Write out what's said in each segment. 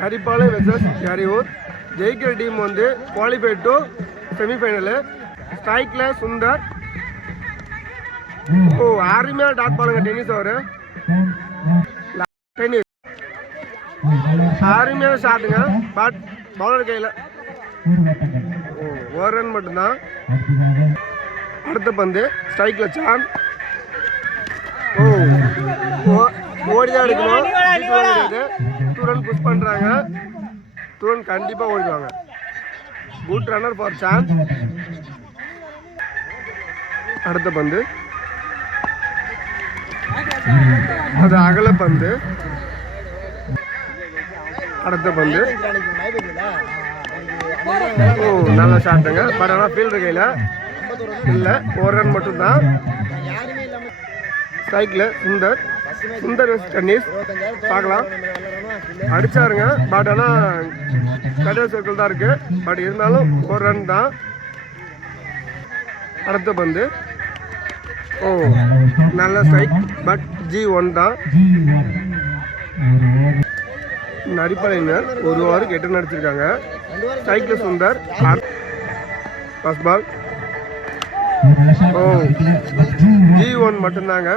நரிப்பாலை versus யாரியூர். ஜெயிக்கிற team வந்து qualify to செமிஃபைனலு. ஸ்ட்ரைக்ல Sundar. ஓ அருமையாக டாட் பாலுங்க டென்னிஸ். அவரு டென்னிஸ் அருமையான ஷாட்டுங்க. பட் பவுலர் கையில் ஒரு ரன் மட்டும்தான். அடுத்த பந்து ஸ்ட்ரைக்ல சான். ஓடிதான் எடுக்கணும். 2 ரன் புஷ் பண்றாங்க. 2 ரன் கண்டிப்பா ஓடிடுவாங்க. குட் ரன்னர் ஃபார் சான். அடுத்த பந்து அது அகல பந்து. அடுத்த பந்து நல்ல ஷாட்டுங்க. பட் ஆனால் ஃபீல்டர் கையில் இல்லை. 1 ரன் மட்டும்தான். ஸ்ட்ரைக்ல சுந்தர். சுந்தர் டென்னிஸ் பார்க்கலாம். அடிச்சாருங்க. பட் ஆனால் கடைசி சர்க்கிள் தான் இருக்கு. பட் இருந்தாலும் 1 ரன் தான். அடுத்த பந்து நல்ல ஸ்ட்ரைக். பட் G1 தான். நரிப்பாளையினர் 1 ஓவருக்கு 8 ரன் அடிச்சிருக்காங்க. ஸ்ட்ரைக்ல சுந்தர். ஃபர்ஸ்ட் பால் G1 மட்டும்தாங்க.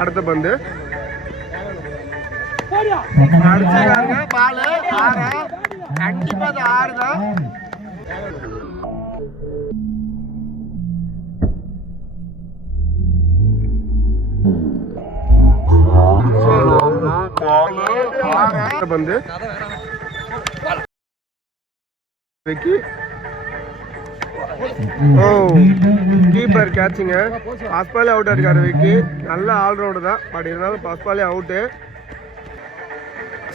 அடுத்த பந்து அடிச்சிருக்காங்க. பால் 6. கண்டிப்பா அது 6 தான். பந்து கீப்பர் கேட்சிங்க. பாஸ்பாலே அவுட் இருக்காரு விக்கி. நல்ல ஆல்ரவுண்டர் தான். பட் இருந்தாலும் பாஸ்பாலே அவுட்டு.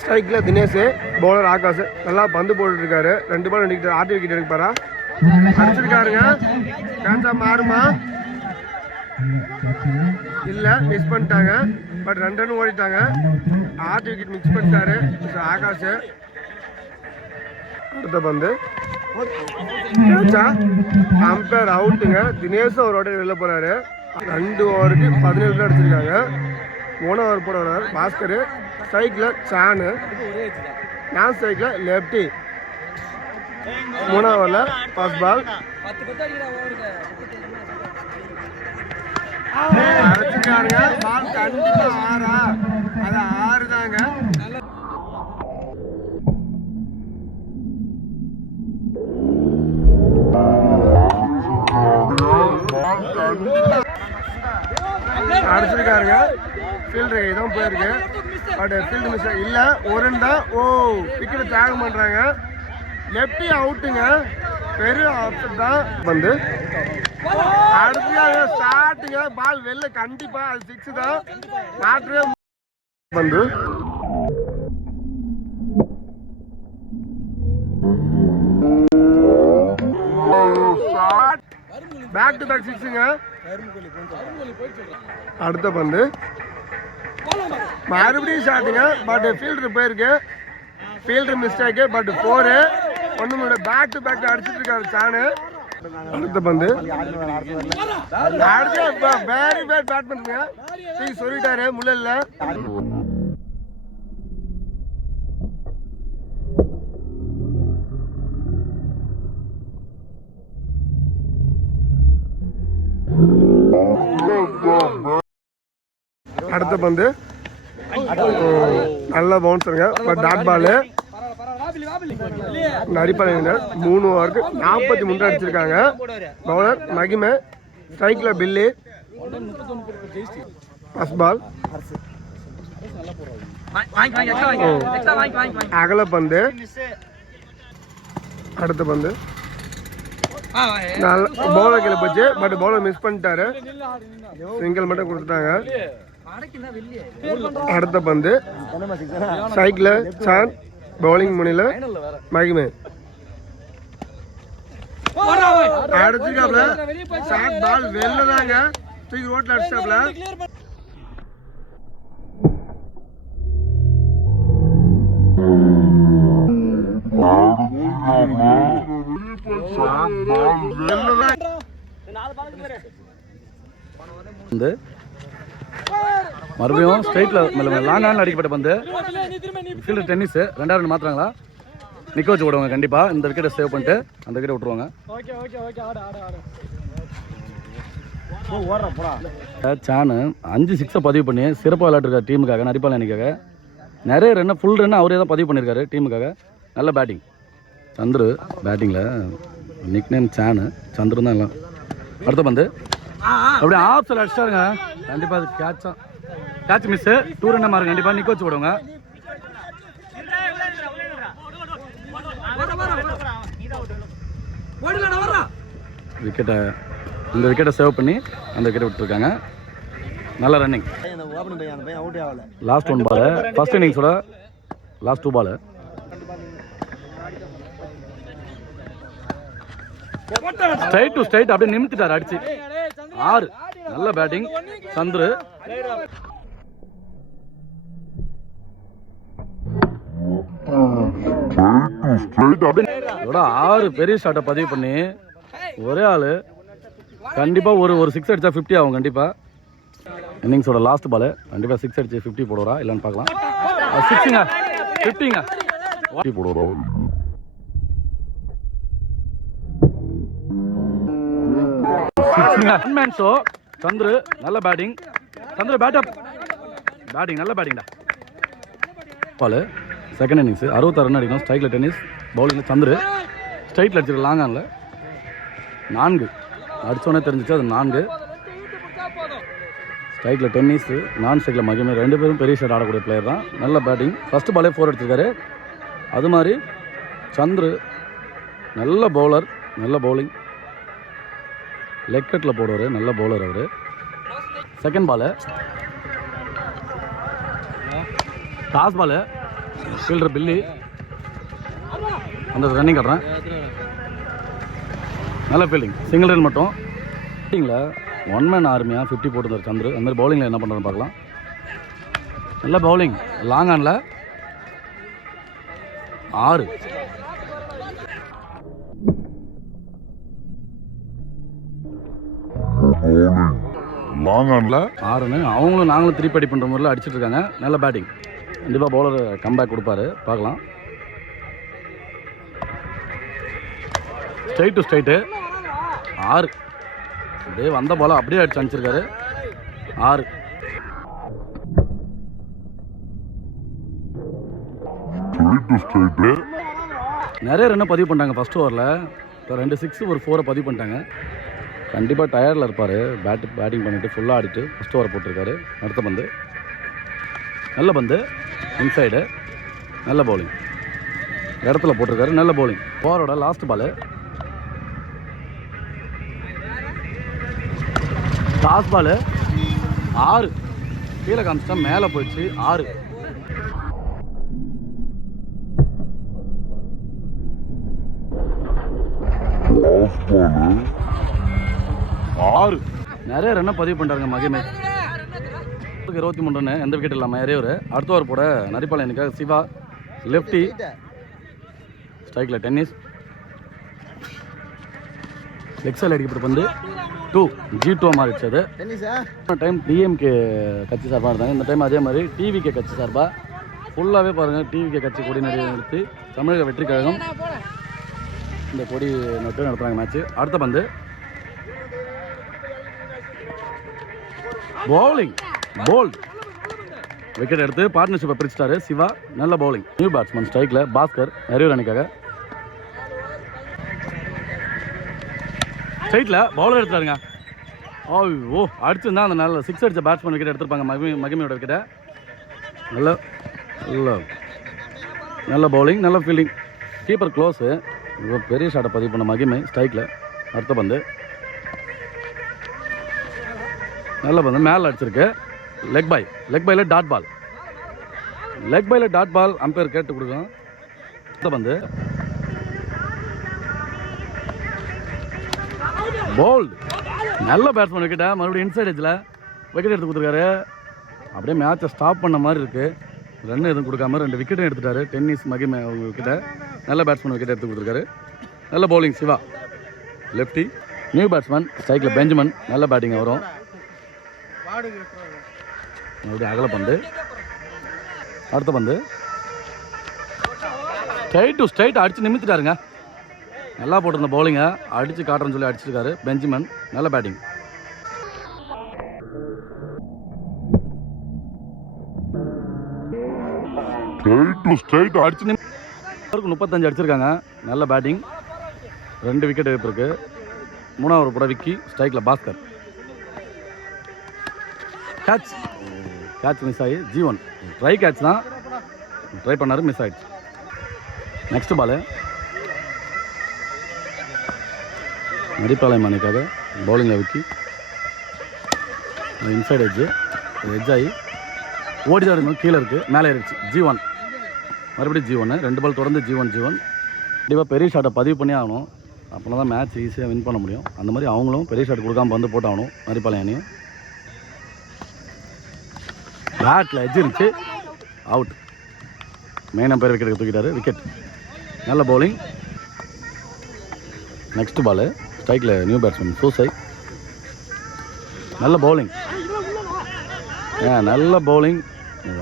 ஸ்ட்ரைக்ல தினேஷ். பவுலர் ஆகாஷ். நல்லா பந்து போட்டு இருக்காரு. 2 பால் 2 விக்கெட். 8 விக்கெட் எடுப்பாரா? அடிச்சிருக்காருங்க. கேட்சா மாறுமா? இல்ல, மிஸ் பண்ணிட்டாங்க. பட் 2 ரன் ஓடிட்டாங்க. 8 விக்கெட் மிக்ஸ் பண்ணிட்டாரு ஆகாஷ். அடுத்த பந்து அம்பையர் அவுட்டுங்க. தினேஷ் அவரோட வெளில போறாரு. 2 ஓவருக்கு 17 ரன் அடிச்சிருக்காங்க. 3 ஓவர் போட வர்றாரு பாஸ்கர். ஸ்ட்ரைக்ல சானு. நான் ஸ்ட்ரைக்ல லெப்டி. 3 ஓவர்ல ஃபர்ஸ்ட் பால் அடிச்சிருக்காருங்க. பால் கண்டிப்பா 6. அது 6 தாங்க. அடிச்சிருக்காருங்க. ஃபீல்டர் இதான் போயிருக்கு. பட் ஃபீல்டு மிஸ் இல்ல. 1 ரன் தான். விக்கெட் தியாகம் பண்றாங்க. லெப்டி அவுட்டுங்க. பெரும் அவுட் தான். வந்து அடிச்சிருக்காங்க. ஸ்டார்ட்டுங்க. பால் வெளில கண்டிப்பா அது 6 தான். மாற்றவே வந்து பேக் டு பேக் 6ங்க. அடுத்த பந்து மறுபடியும் ஷாட்டுங்க. பட் ஃபீல்டர் போயிருக்கு. Fielder mistake. But 4. 1 back to back அடிச்சிட்டு இருக்காரு சானு. அடுத்த பந்து வெரி பேட் பேட் பண்ணுங்க. சொல்லிட்டாரு முள்ள. அடுத்த பந்து நல்ல பவுன்ஸருங்க. But dot ball. நரிப்பாளையினர் 3 ஓவருக்கு 43 ரன் அடிச்சிருக்காங்க. பவுலர் மகிமை. ஸ்ட்ரைக்ல பில்லி. ஃபர்ஸ்ட் பால் அகல பந்து. அடுத்த பந்து நல்ல பவுலர் கீழே போச்சு. பட் பவுலர் மிஸ் பண்ணிட்டாரு. சிங்கிள் மட்டும் கொடுத்துட்டாங்க. அடுத்த பந்து ஸ்ட்ரைக்ல சான். பவுலிங் முனையில மகிமை. அடிச்சிருக்காப்ல. ஷார்ட் பால் வெளில தாங்க. தூக்கி ரோட்ல அடிச்சாப்ல. மறுபடியும் ஸ்ட்ரைட்டில் லாங் ஆனில் அடிக்கப்பட்ட பந்து. ஃபீல்டு டென்னிஸ் 2 ரன் மாற்றுறாங்களா? நிற்க வச்சு விடுவாங்க கண்டிப்பாக. இந்த விக்கெட்டை சேவ் பண்ணிட்டு அந்த விக்கெட்டை விட்டுருவாங்க. சானு 5 6 பதிவு பண்ணி சிறப்பாக விளையாட்டுருக்காரு டீமுக்காக, நரிப்பால் அணிக்காக. நிறைய ரன்னு, ஃபுல் ரன்னு அவரே தான் பதிவு பண்ணியிருக்காரு டீமுக்காக. நல்ல பேட்டிங். சந்துரு பேட்டிங்கில் நிக் நேம் சானு, சந்துரு தான் எல்லாம். அடுத்த பந்து அப்படியே ஆஃப் சைடு அடிச்சிட்டாருங்க. கண்டிப்பாக அது கேட்ச் மிஸ்ஸு. 2 ரன் மாறுங்க. கண்டிப்பாக நிற்க வச்சு விடுவாங்க. விக்கெட்டை இந்த விக்கெட்டை சேவ் பண்ணி அந்த விக்கெட்டை விட்டுருக்காங்க. நல்ல ரன்னிங். லாஸ்ட் 1 பால், ஃபர்ஸ்ட் இன்னிங்ஸோட last 2 ball. Straight to straight அப்படியே நிமித்திட்டார் அடிச்சு. 6. நல்ல பேட்டிங் சந்துரு. இதோட 6 பெரிய ஷாட்டை பதிவு பண்ணி ஒரே ஆளு கண்டிப்பா ஒரு 6 அடிச்சா 50 ஆகும். கண்டிப்பா இன்னிங்ஸோட லாஸ்ட் பால். கண்டிப்பா 6 அடிச்சு 50 போடுறா இல்லன்னு பார்க்கலாம். 6ங்க 50ங்க போடுறா. Man show. சந்துரு நல்ல பேட்டிங். சந்துரு பேட்டிங் நல்ல பேட்டிங்டா. பால் செகண்ட் இன்னிங்ஸ் 66 ரன் அடிக்கணும். ஸ்ட்ரைக்கில் டென்னிஸ், பவுலிங்கில் சந்துரு. ஸ்ட்ரைட்டில் அடிச்சிருக்கு லாங் ஆனில் 4 அடித்தோடனே தெரிஞ்சிச்சு அது 4. ஸ்ட்ரைக்கில் டென்னிஸ், நான் ஸ்ட்ரைக்கில் மகிமை 2 பேரும் பெரிய ஷாட் ஆடக்கூடிய பிளேயர் தான். நல்ல பேட்டிங். ஃபஸ்ட்டு பாலே 4 அடிச்சிருக்காரு. அது மாதிரி சந்துரு நல்ல பவுலர், நல்ல பவுலிங். லெக் கட்டில் போடுவார், நல்ல பவுலர் அவர். Second ball toss ball. Fielder Billy அந்த ரன்னிங் கட்டுறேன். நல்ல ஃபீல்டிங். சிங்கிள் ரன் மட்டும். ஃபீல்டிங்கில் 1 மேன் ஆர்மியாக 50 போட்டுருந்தார் சந்துரு. அந்த மாதிரி பவுலிங்கில் என்ன பண்ணுறதுன்னு பார்க்கலாம். நல்ல பவுலிங் லாங் ஆனில் 6. லாங் ஆனில் 6ன்னு அவங்களும் நாங்களும் 3 அடி பண்ணுற முறையில் அடிச்சுட்டு இருக்காங்க. நல்ல பேட்டிங். கண்டிப்பாக பவுலர் கம்பேக் கொடுப்பாரு, பார்க்கலாம். Straight to straight 6. அப்படியே வந்த பால் அப்படியே அடிச்சு அனுப்பிச்சிருக்காரு. 6. நிறைய ரன்னை பதிவு பண்ணிட்டாங்க ஃபர்ஸ்ட் ஓவரில். இப்போ 2 6 ஒரு 4 பதிவு பண்ணிட்டாங்க. கண்டிப்பாக டயர்டில் இருப்பார். பேட்டிங் பண்ணிவிட்டு ஃபுல்லாக ஆடிட்டு ஃபஸ்ட் ஓவர் போட்டிருக்காரு. அடுத்த பந்து நல்ல பந்து இன்சைடு. நல்ல பவுலிங் இடத்துல போட்டிருக்காரு. நல்ல பவுலிங். ஓவரோட லாஸ்ட் பால் டாஸ் பால் 6. கீழே காமிச்சிட்டா மேலே போயிடுச்சு. 6. நிறைய ரன்னை பதிவு பண்ணுறாங்க மகிமை. 23 ரன்னு, எந்த விக்கெட் இல்லாமல் இறையூர். அடுத்த ஓவர் போட நரிப்பால் அணிக்காக சிவா லெஃப்டி. ஸ்ட்ரைக்கில் டென்னிஸ், லெக் சைடில் அடிக்கப்பட்ட பந்து 2 G2 மாறிடுச்சு. அது டைம் டிஎம்கே கட்சி சார்பாக இருந்தாங்க. இந்த டைம் அதே மாதிரி டிவிகே கட்சி சார்பாக ஃபுல்லாகவே பாருங்கள். டிவிகே கட்சி கொடி நிறுத்தி தமிழக வெற்றி கழகம் இந்த கொடி நட்டு நடத்துகிறாங்க மேட்ச்சு. அடுத்த பந்து பவுலிங் போல்ட். விக்கெட் எடுத்து பார்ட்னர்ஷிப்பை பிரிச்சிட்டாரு சிவா. நல்ல பவுலிங். நியூ பேட்ஸ்மேன் ஸ்ட்ரைக்கில் பாஸ்கர் நிறைய அணிக்காக. ஸ்ட்ரைட்டில் பவுலர் எடுத்துட்டாருங்க. ஓ அடிச்சுருந்தா அந்த நல்ல 6 அடித்த பேட்ஸ்மேன் விக்கெட் எடுத்துருப்பாங்க மகிமையோட விக்கெட்டை. நல்ல நல்ல நல்ல பவுலிங், நல்ல ஃபீல்டிங். Keeper close. பெரிய ஷாட்டை பதிவு பண்ண மகிமை ஸ்ட்ரைக்கில். அடுத்த பந்து நல்ல பந்து மேலே அடிச்சிருக்கு. லெக் பையில் டாட் பால். லெக் பையில் டாட் பால் அம்பையர் கேட்டு கொடுக்கும். அடுத்த பந்து போல்டு. நல்ல பேட்ஸ்மேன் விக்கெட்டை மறுபடியும் இன்சைட் எஜ்ஜில் விக்கெட் எடுத்து கொடுத்துருக்காரு. அப்படியே மேட்சை ஸ்டாப் பண்ண மாதிரி இருக்குது. ரன் எதுவும் கொடுக்காம 2 விக்கெட்டும் எடுத்துட்டாரு. டென்னிஸ் மகிமை அவங்க விக்கெட்டை. நல்ல பேட்ஸ்மேன் விக்கெட் எடுத்து கொடுத்துருக்காரு. நல்ல bowling Siva lefty. New batsman ஸ்ட்ரைக்கில் பெஞ்சமின். நல்ல பேட்டிங் வரும். மறுபடியும் அகல பந்து. அடுத்த பந்து ஸ்ட்ரைட் டு ஸ்ட்ரைட் அடித்து நிமித்திட்டாருங்க. நல்லா போட்டிருந்த பவுலிங்கை அடித்து காட்டுறேன்னு சொல்லி அடிச்சிருக்காரு பெஞ்சிமன். நல்ல பேட்டிங். அடிச்சு 35 அடிச்சிருக்காங்க. நல்ல பேட்டிங். 2 விக்கெட் இழப்பு இருக்கு. 3வது கூட விக்கி. ஸ்ட்ரைக்கில் பாஸ்கர். கேட்ச் மிஸ் ஆகி G1. ட்ரை கேட்ச் தான் ட்ரை பண்ணாரு, மிஸ் ஆயிடுச்சு. நெக்ஸ்ட் பால் நரிப்பாளையம் அணிக்காக பவுலிங்கில் விக்கி. இன்சைட் எட்ஜ் ஆகி ஓடி தான் இருக்கணும். கீழே இருக்குது, மேலே இருந்துச்சு. G1. மறுபடியும் G1. 2 பால் தொடர்ந்து G1. கண்டிப்பாக பெரிய ஷாட்டை பதிவு பண்ணி ஆகணும். அப்போ தான் மேட்ச் ஈஸியாக வின் பண்ண முடியும். அந்த மாதிரி அவங்களும் பெரிய ஷாட் கொடுக்காம வந்து போட்டாகணும். நரிப்பாளையம் அணியும் பேட்டில் எட்ஜ் இருந்துச்சு. அவுட். மெயின் அம்பையர் விக்கெட் தூக்கிட்டாரு. விக்கெட். நல்ல பவுலிங். நெக்ஸ்ட் பால் ஸ்ட்ரைக்கில் நியூ பேட்ஸ்மேன் சூசை. நல்ல பவுலிங். நல்ல பவுலிங்.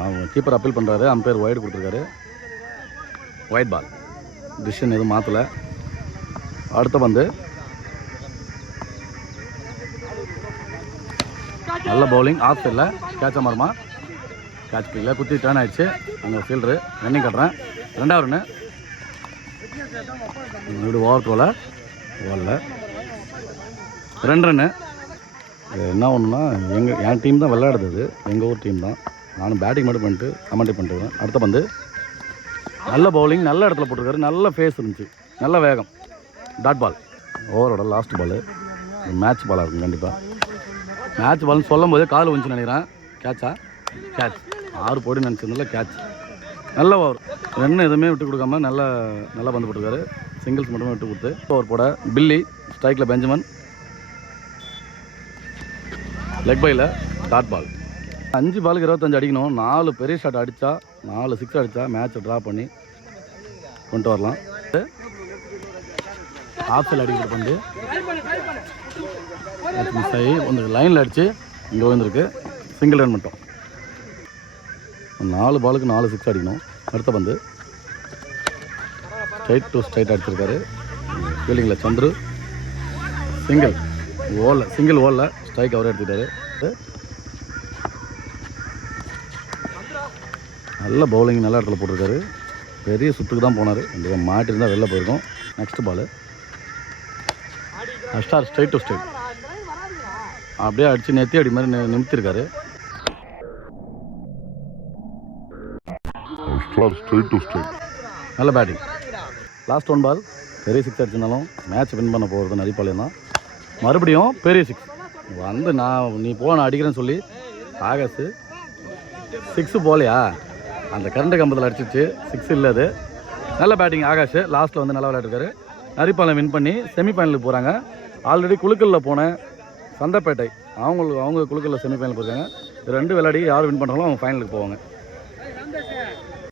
அவங்க கீப்பர் அப்பீல் பண்ணுறாரு. அம்பையர் ஒயிட் கொடுத்துருக்காரு. Wide ball. டிசிஷன் எதுவும் மாற்றலை. அடுத்த பந்து நல்ல பவுலிங். ஆஃப் சைடில் கேட்ச மாறுமா. கேட்ச் பிடிக்கல. குத்தி டர்ன் ஆயிடுச்சு. அங்கே ஃபீல்டரு ரன்னிங் கட்டுறேன். 2வது ரன்னு. இப்படி ஓவர் த்ரோவில் ஓடல. 2 ரன்னு. என்ன ஒன்றுனா என் டீம் தான் விளையாடுது. எங்கள் ஊர் டீம் தான். நானும் பேட்டிங் மட்டும் பண்ணிட்டு கமெண்ட் பண்ணிட்டு. அடுத்த பந்து நல்ல பவுலிங். நல்ல இடத்துல போட்டிருக்காரு. நல்ல ஃபேஸ் இருந்துச்சு. நல்ல வேகம். Dot ball. ஓவரோட லாஸ்ட் பால். மேட்ச் பாலாக இருக்கும் கண்டிப்பாக. மேட்ச் பால்னு சொல்லும் போதே கால் வந்துச்சு நினைக்கிறேன். கேட்சா? கேட்ச். 6 போடி நினச்சிருந்தால கேட்ச். நல்ல ஓவர். ரன் எதுவுமே விட்டு கொடுக்காம நல்லா பந்து போட்டிருக்காரு. சிங்கிள்ஸ் மட்டுமே விட்டு கொடுத்து ஓவர் போட. பில்லி. ஸ்ட்ரைக்கில் பெஞ்சமின். லெக் பையில் டாட் பால். 5 பாலுக்கு 25 அடிக்கணும். 4 பெரிய ஷாட் அடித்தா 4 6 அடித்தா மேட்சை ட்ரா பண்ணி கொண்டு வரலாம். ஆஃப்ஸில் அடிக்கிற பந்து மிஸ் ஆகி ஒன்று லைனில் அடித்து இங்கே வந்துருக்கு. சிங்கிள் ரன் மட்டும். 4 பாலுக்கு 4 6 அடிக்கணும். அடுத்த பந்து ஸ்ட்ரைட் டு ஸ்ட்ரைட் அடிச்சிருக்காரு. ஃபீல்டிங்கில் சந்துரு. சிங்கிள் ஓலில் ஸ்ட்ரைக் அவரே எடுத்துக்கிட்டாரு. நல்ல பவுலிங். நல்ல இடத்துல போட்டிருக்காரு. பெரிய சுற்றுக்கு தான் போனார். கண்டிப்பாக மாட்டிருந்தால் வெளில போயிருக்கோம். Next ball star. Straight to straight அப்படியே அடித்து நெத்தி அடி மாதிரி நிமித்திருக்காரு. நல்ல பேட்டிங். லாஸ்ட் 1 பால் பெரிய 6 அடிச்சிருந்தாலும் மேட்ச் வின் பண்ண போகிறது நரிப்பாளையம் தான். மறுபடியும் பெரிய 6 வந்து நீ போன அடிக்கிறேன்னு சொல்லி ஆகாஷ் 6 போலையா அந்த கரண்ட் கம்பத்தில் அடிச்சிச்சு. 6 இல்லை அது. நல்ல பேட்டிங் ஆகாஷ். லாஸ்ட்டில் வந்து நல்லா விளையாட்டுருக்காரு. நரிப்பாளையம் வின் பண்ணி செமிஃபைனலுக்கு போகிறாங்க. ஆல்ரெடி குழுக்களில் போன சந்தப்பேட்டை அவங்க குழுக்களில் செமிஃபைனல் போயிருக்காங்க. 2 விளையாடி யார் வின் பண்ணுறாங்களோ அவங்க ஃபைனலுக்கு போவாங்க.